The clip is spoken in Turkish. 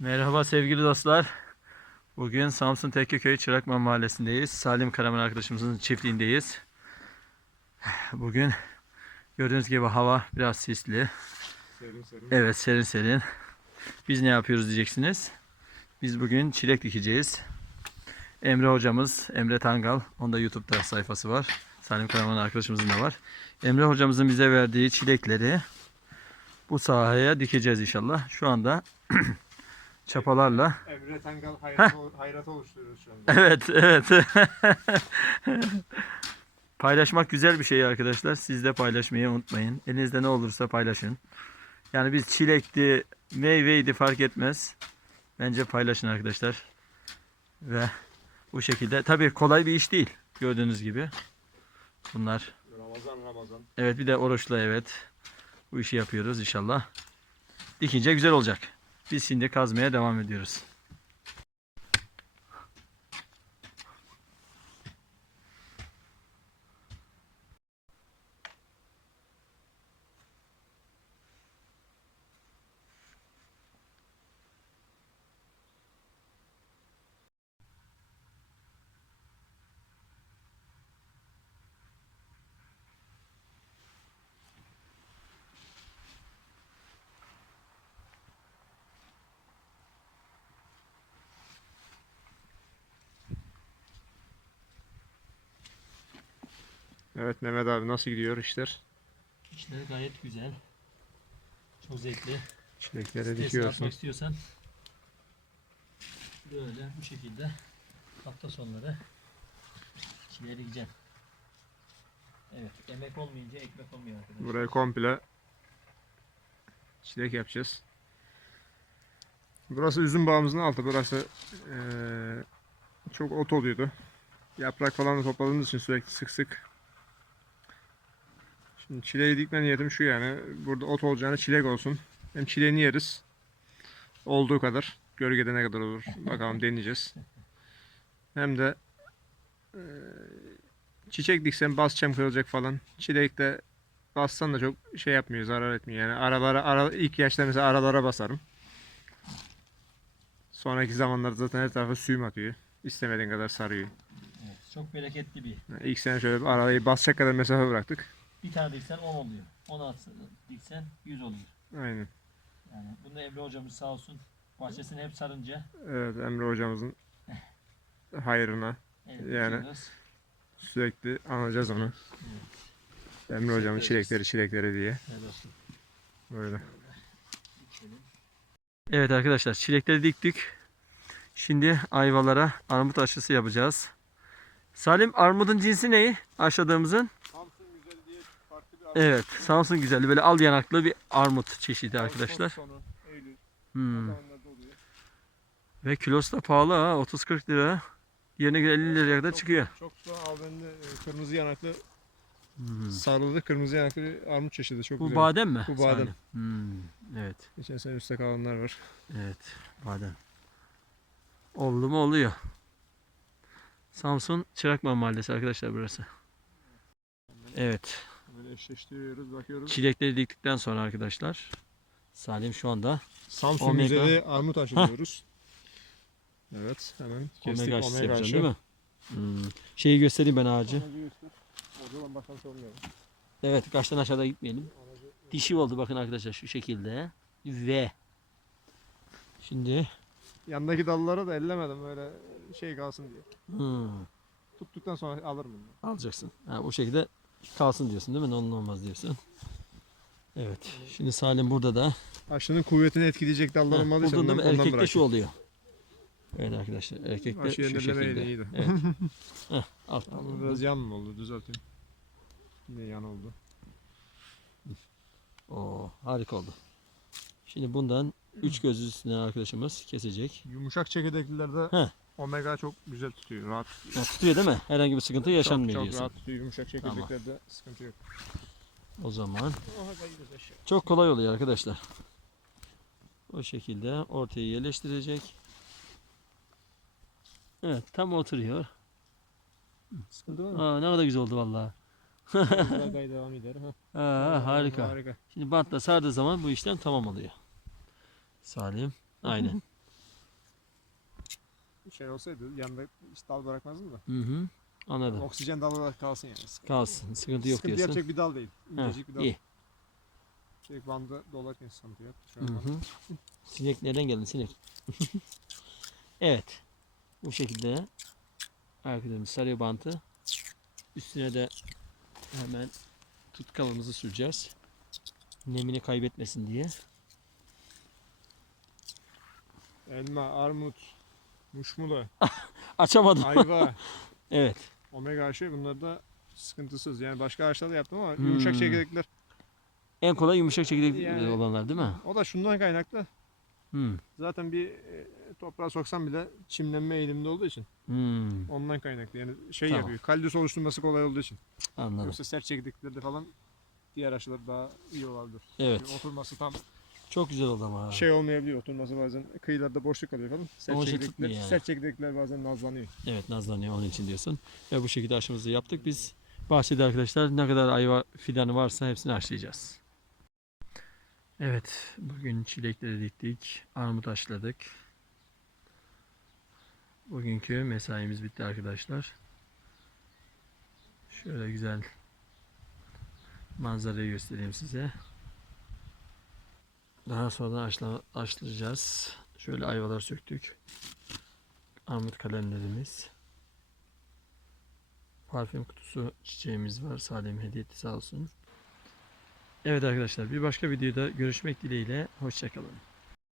Merhaba sevgili dostlar. Bugün Samsun Tekkeköy Çırakman Mahallesi'ndeyiz. Salim Karaman arkadaşımızın çiftliğindeyiz. Bugün gördüğünüz gibi hava biraz sisli. Serin serin. Evet serin serin. Biz ne yapıyoruz diyeceksiniz. Biz bugün çilek dikeceğiz. Emre hocamız, Emre Tangal. Onda YouTube'da sayfası var. Salim Karaman arkadaşımızın da var. Emre hocamızın bize verdiği çilekleri bu sahaya dikeceğiz inşallah. Şu anda çapalarla Emre Tangal hayrat, hayrat oluşturuyoruz şu anda. Evet, evet. Paylaşmak güzel bir şey arkadaşlar. Siz de paylaşmayı unutmayın. Elinizde ne olursa paylaşın. Yani biz çilekti, meyveydi fark etmez. Bence paylaşın arkadaşlar. Ve bu şekilde. Tabii kolay bir iş değil. Gördüğünüz gibi. Bunlar. Ramazan Ramazan. Evet bir de oruçla evet. Bu işi yapıyoruz inşallah. Dikince güzel olacak. Biz şimdi kazmaya devam ediyoruz. Evet Mehmet abi nasıl gidiyor işler? İşleri gayet güzel. Çok zevkli. Çilekleri Stresini dikiyorsun. istiyorsan böyle bu şekilde hafta sonları çileğe dikeceksin. Evet, emek olmayınca ekmek olmuyor arkadaşlar. Burayı komple çilek yapacağız. Burası üzüm bağımızın altı. Burası eee, çok ot oluyordu. Yaprak falan da topladığımız için sürekli sık sık. Şimdi çileği dikme niyetim şu yani. Burada ot olacağını çilek olsun. Hem çileğini yeriz. Olduğu kadar. Gölgede ne kadar olur. Bakalım deneyeceğiz. Hem de eee, çiçek diksem basacağım kırılacak falan. Çilek de bassan da çok şey yapmıyor, zarar etmiyor. Yani aralara, ara, ilk yaşta mesela aralara basarım. Sonraki zamanlarda zaten her tarafa suyum atıyor. İstemediğin kadar sarıyor. Evet, çok bereketli bir. Yani ilk sene şöyle bir arayı basacak kadar mesafe bıraktık. Bir tane diksen 10 oluyor. 10 atsa diksen 100 oluyor. Aynen. Yani bunu Emre hocamız sağ olsun bahçesini hep sarınca Evet Emre hocamızın hayrına evet, Yani- dikiyoruz. sürekli anacağız onu. Emre hocamın çilekleri çilekleri diye. Evet olsun. Böyle. Evet arkadaşlar çilekleri diktik. Şimdi ayvalara armut aşısı yapacağız. Salim armudun cinsi neyi? Aşladığımızın. Samsun güzel diye farklı bir Evet Samsun güzelli böyle al yanaklı bir armut çeşidi arkadaşlar. Sonu, Eylül, Hmm. Ve kilosu da pahalı ha 30-40 lira. Yerine göre 50 liraya kadar Çok- çıkıyor. Çok su al bende e, kırmızı yanaklı Hmm. sarılı kırmızı yanaklı bir armut çeşidi çok Bu güzel. badem mi? Bu badem. Hmm. Evet. Geçen sene üstte kalanlar var. Evet. Badem. Oldu mu oluyor. Samsun Çırakman Mahallesi arkadaşlar burası. Evet. Eşleştiriyoruz bakıyoruz. Çilekleri diktikten sonra arkadaşlar Salim şu anda Samsun Omega. Müze'de armut aşılıyoruz. Evet hemen kestik omega aşısı omega yapacaksın aşı. değil mi? Hmm. Şeyi göstereyim ben ağacı. Evet kaçtan aşağıda gitmeyelim. Dişi oldu bakın arkadaşlar şu şekilde. Ve şimdi Yandaki dallara da ellemedim böyle şey kalsın diye. hmm, Tuttuktan sonra alırım bunu. alacaksın. Ha, o şekilde kalsın diyorsun değil mi? Ne olur olmaz diyorsun. Evet. Şimdi Salim burada da. Aşının kuvvetini etkileyecek dallar ondan, mi? ondan Erkekte bırak. şu oluyor. Evet arkadaşlar. Erkekte Aşı şu şekilde. iyiydi. Evet. Heh, alt Ama biraz yan mı oldu? Düzelteyim. Yine yan oldu. Oo, harika oldu. Şimdi bundan üç göz üstüne arkadaşımız kesecek. Yumuşak çekirdeklilerde Heh. Omega çok güzel tutuyor. Rahat tutuyor. Ya, tutuyor değil mi? Herhangi bir sıkıntı yaşanmıyor çok, çok diyorsun. rahat tutuyor. Yumuşak çekirdeklerde sıkıntı yok. O zaman aşağı. çok kolay oluyor arkadaşlar. O şekilde ortaya yerleştirecek. Evet tam oturuyor. Sıkıntı var mı? Aa, ne kadar güzel oldu gay devam eder. Ha. Aa, harika. Harika. Şimdi bantla sardığı zaman bu işlem tamam oluyor. Salim. Aynen. şey olsaydı yanında hiç dal bırakmazdım da. Hı hı. Anladım. Oksijen dal olarak kalsın yani. Sıkıntı, Kalsın. Sıkıntı yok sıkıntı diyorsun. yapacak bir dal değil. İncecik bir dal. iyi. Şey, bandı dolarken sıkıntı. Şu Hı hı. Sinek nereden geldin sinek? evet. Bu şekilde arkadaşımız sarıyor bantı. Üstüne de hemen tutkalımızı süreceğiz. Nemini kaybetmesin diye. elma, armut, muşmula, Açamadım. ayva, evet. omega ağaçı bunlar da sıkıntısız. Yani başka ağaçlarda yaptım ama yumuşak Hmm. çekirdekler. En kolay yumuşak çekirdek Yani- olanlar değil mi? O da şundan kaynaklı. Hmm. Zaten bir e, toprağa soksam bile çimlenme eğiliminde olduğu için Hmm. ondan kaynaklı. Yani şey Tamam. yapıyor. Kaldüs oluşturması kolay olduğu için. Anladım. Yoksa sert çekirdeklerde falan diğer aşılar daha iyi olabilir. Evet. Çünkü Oturması tam Çok güzel oldu ama. şey olmayabiliyor. Oturması bazen kıyılarda boşluk kalıyor falan. Sert Ama şey çekirdekler, tutmuyor yani. sert çekirdekler bazen nazlanıyor. Evet nazlanıyor onun için diyorsun. Ve bu şekilde aşımızı yaptık. Biz bahçede arkadaşlar ne kadar ayva fidanı varsa hepsini aşılayacağız. Evet bugün çilekleri diktik. Armut aşıladık. Bugünkü mesaimiz bitti arkadaşlar. Şöyle güzel manzarayı göstereyim size. Daha sonra aşla, aşılayacağız. Şöyle ayvalar söktük. Armut kalemlerimiz. Parfüm kutusu çiçeğimiz var. Salim hediye etti sağ olsun. Evet arkadaşlar bir başka videoda görüşmek dileğiyle. Hoşçakalın.